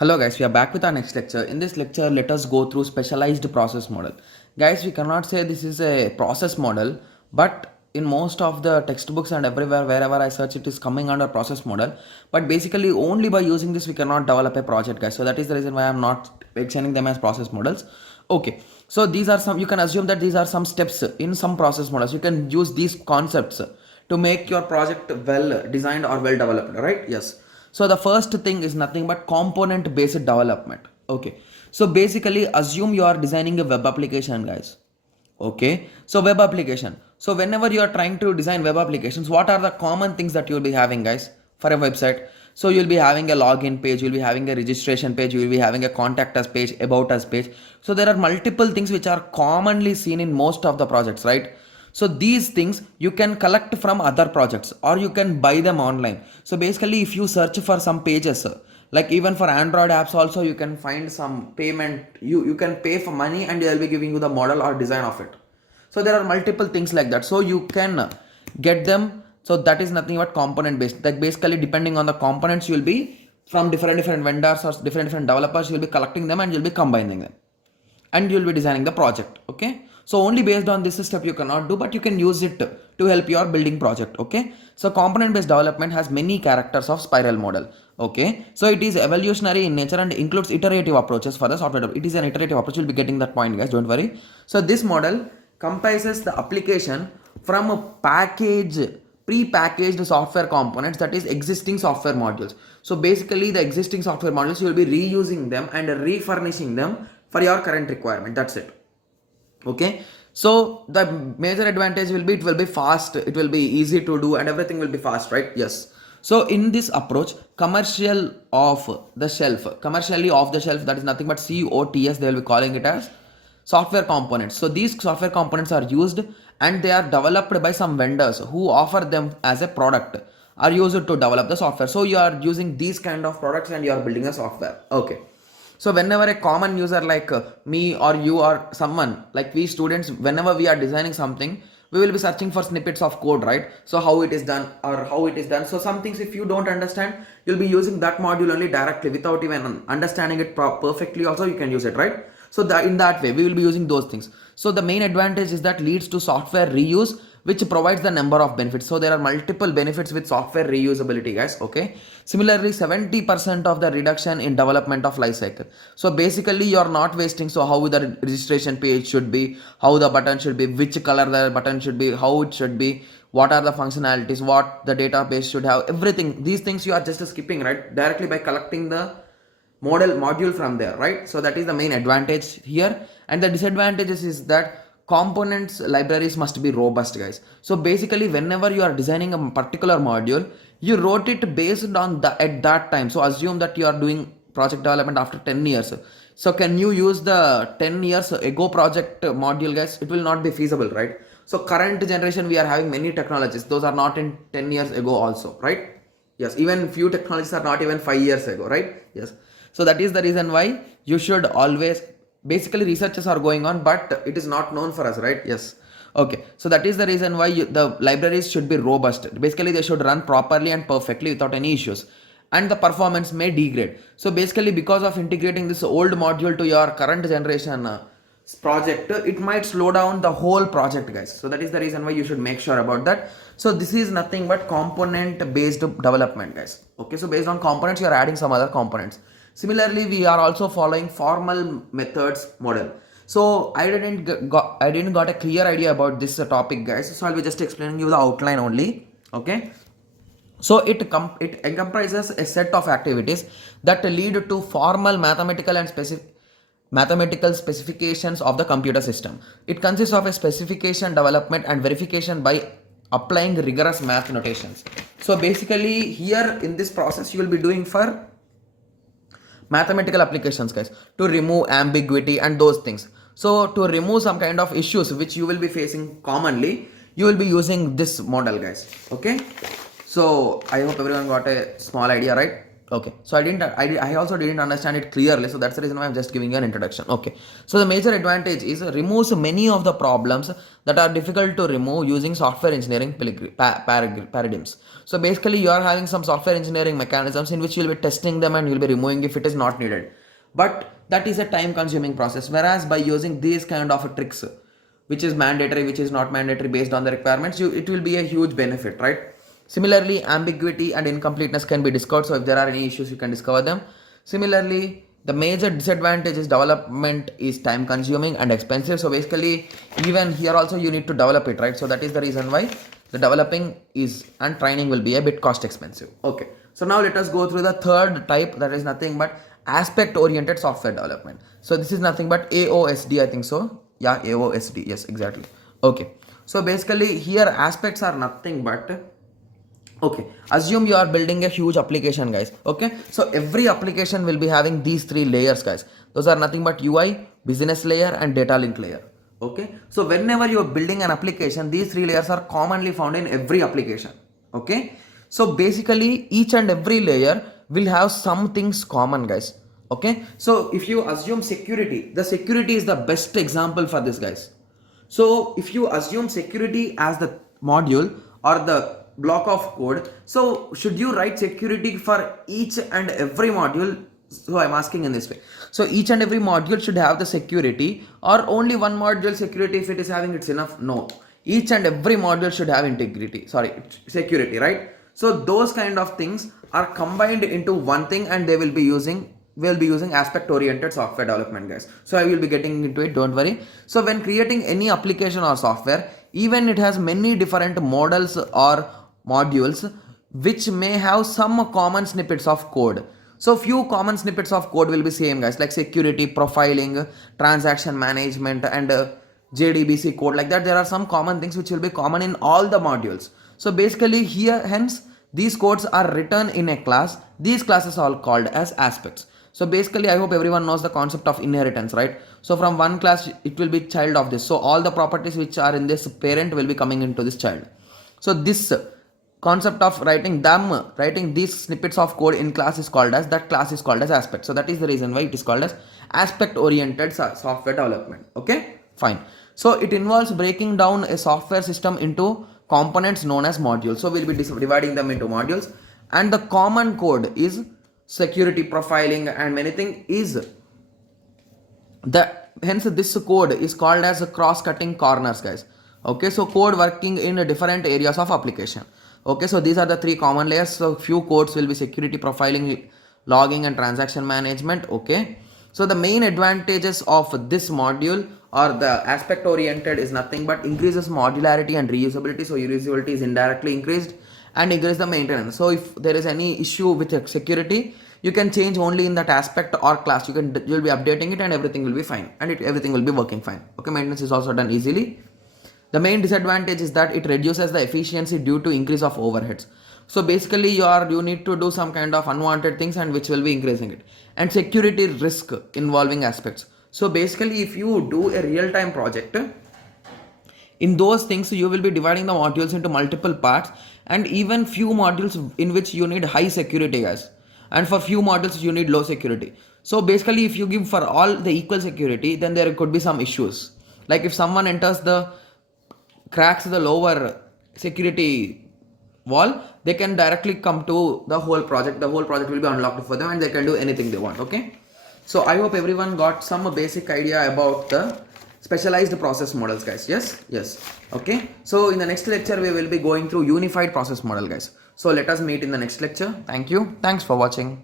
Hello guys, we are back with our next lecture. In this lecture, let us go through specialized process model. Guys, we cannot say this is a process model, but in most of the textbooks and everywhere, wherever I search, it is coming under process model. But basically, only by using this, we cannot develop a project, guys. So that is the reason why I'm not mentioning them as process models. Okay, so these are some, you can assume that these are some steps in some process models. You can use these concepts to make your project well designed or well developed, right? Yes. So the first thing is nothing but component based development. Okay. So basically assume you are designing a web application, guys. Okay. So web application. So whenever you are trying to design web applications, what are the common things that you'll be having, guys, for a website? So you'll be having a login page, you'll be having a registration page, you'll be having a contact us page, about us page. So there are multiple things which are commonly seen in most of the projects, right? So these things you can collect from other projects or you can buy them online. So basically if you search for some pages, like even for Android apps also, you can find some payment, you can pay for money and they'll be giving you the model or design of it. So there are multiple things like that, so you can get them. So that is nothing but component based, like basically depending on the components, you'll be from different vendors or different developers, you'll be collecting them and you'll be combining them and you'll be designing the project. Okay, so only based on this step you cannot do, but you can use it to help your building project. Okay, so component based development has many characters of spiral model. Okay, so it is evolutionary in nature and includes iterative approaches for the software. It is an iterative approach, you'll be getting that point, guys, don't worry. So this model comprises the application from a package, pre-packaged software components, that is existing software modules. So basically the existing software modules, you will be reusing them and refurnishing them for your current requirement. That's it. Okay, so the major advantage will be, it will be fast, it will be easy to do and everything will be fast, right? Yes. So in this approach, commercially off the shelf, that is nothing but COTS, they will be calling it as software components. So these software components are used and they are developed by some vendors who offer them as a product, are used to develop the software. So you are using these kind of products and you are building a software. Okay, so whenever a common user like me or you or someone like we students, whenever we are designing something, we will be searching for snippets of code, right? So how it is done or how it is done. So some things if you don't understand, you'll be using that module only directly without even understanding it perfectly. Also you can use it, right? So that in that way we will be using those things. So the main advantage is that leads to software reuse, which provides the number of benefits. So there are multiple benefits with software reusability, guys. Okay, similarly 70% of the reduction in development of life cycle. So basically you're not wasting. So how the registration page should be, how the button should be, which color the button should be, how it should be, what are the functionalities, what the database should have, everything, these things you are just skipping, right, directly by collecting the module from there, right? So that is the main advantage here. And the disadvantages is that components libraries must be robust, guys. So basically whenever you are designing a particular module, you wrote it based on the at that time. So assume that you are doing project development after 10 years. So can you use the 10 years ago project module, guys? It will not be feasible, right? So current generation we are having many technologies, those are not in 10 years ago also, right? Yes, even few technologies are not even 5 years ago, right? Yes. So that is the reason why you should always, basically researches are going on, but it is not known for us, right? Yes. Okay, so that is the reason why the libraries should be robust. Basically they should run properly and perfectly without any issues, and the performance may degrade. So basically because of integrating this old module to your current generation project, it might slow down the whole project, guys. So that is the reason why you should make sure about that. So this is nothing but component based development, guys. Okay, so based on components you are adding some other components. Similarly we are also following formal methods model. So I didn't got a clear idea about this topic, guys, so I'll be just explaining you the outline only. Okay, so it comprises a set of activities that lead to formal mathematical specifications of the computer system. It consists of a specification development and verification by applying rigorous math notations. So basically here in this process you will be doing for mathematical applications, guys, to remove ambiguity and those things. So to remove some kind of issues which you will be facing commonly, you will be using this model, guys. Okay, so I hope everyone got a small idea, right? Okay, so I also didn't understand it clearly, so that's the reason why I'm just giving you an introduction. Okay, so the major advantage is removes many of the problems that are difficult to remove using software engineering paradigms. So basically, you are having some software engineering mechanisms in which you'll be testing them and you'll be removing if it is not needed. But that is a time consuming process. Whereas by using these kind of tricks, which is mandatory, which is not mandatory based on the requirements, it will be a huge benefit, right? Similarly, ambiguity and incompleteness can be discovered. So if there are any issues, you can discover them. Similarly, the major disadvantage is development is time consuming and expensive. So basically, even here also you need to develop it, right? So that is the reason why the developing is and training will be a bit cost expensive. Okay. So now let us go through the third type, that is nothing but aspect oriented software development. So this is nothing but AOSD, I think so. Yeah, AOSD. Yes, exactly. Okay. So basically here aspects are nothing but, okay, assume you are building a huge application, guys. Okay, so every application will be having these three layers, guys. Those are nothing but UI, business layer and data link layer. Okay, so whenever you are building an application, these three layers are commonly found in every application. Okay, so basically each and every layer will have some things common, guys. Okay, so if you assume security, the security is the best example for this, guys. So if you assume security as the module or the block of code, so should you write security for each and every module? So I'm asking in this way. So each and every module should have the security, or only one module security, if it is having, it's enough? No. Each and every module should have security, right? So those kind of things are combined into one thing and we'll be using aspect oriented software development, guys. So I will be getting into it, don't worry. So when creating any application or software, even it has many different models or modules which may have some common snippets of code. So few common snippets of code will be same, guys, like security, profiling, transaction management and JDBC code, like that. There are some common things which will be common in all the modules. So basically here, hence these codes are written in a class. These classes are called as aspects. So basically I hope everyone knows the concept of inheritance, right? So from one class it will be child of this. So all the properties which are in this parent will be coming into this child. So this concept of writing these snippets of code in class is called as, that class is called as aspect. So that is the reason why it is called as aspect oriented software development. Okay, fine. So it involves breaking down a software system into components known as modules. So we'll be dividing them into modules, and the common code is security, profiling and many things is the, hence this code is called as cross-cutting corners, guys. Okay, so code working in different areas of application. Okay, so these are the three common layers. So few codes will be security, profiling, logging and transaction management. Okay, so the main advantages of this module or the aspect oriented is nothing but increases modularity and reusability. So reusability is indirectly increased, and increase the maintenance. So if there is any issue with security, you can change only in that aspect or class. You'll be updating it and everything will be fine, and everything will be working fine. Okay, maintenance is also done easily. The main disadvantage is that it reduces the efficiency due to increase of overheads. So basically you need to do some kind of unwanted things and which will be increasing it. And security risk involving aspects. So basically if you do a real-time project, in those things you will be dividing the modules into multiple parts, and even few modules in which you need high security, guys, and for few modules you need low security. So basically if you give for all the equal security, then there could be some issues. Like if someone cracks the lower security wall, they can directly come to the whole project. The whole project will be unlocked for them and they can do anything they want. Okay, so I hope everyone got some basic idea about the specialized process models, guys. Yes. Okay, so in the next lecture we will be going through unified process model, guys. So let us meet in the next lecture. Thank you. Thanks for watching.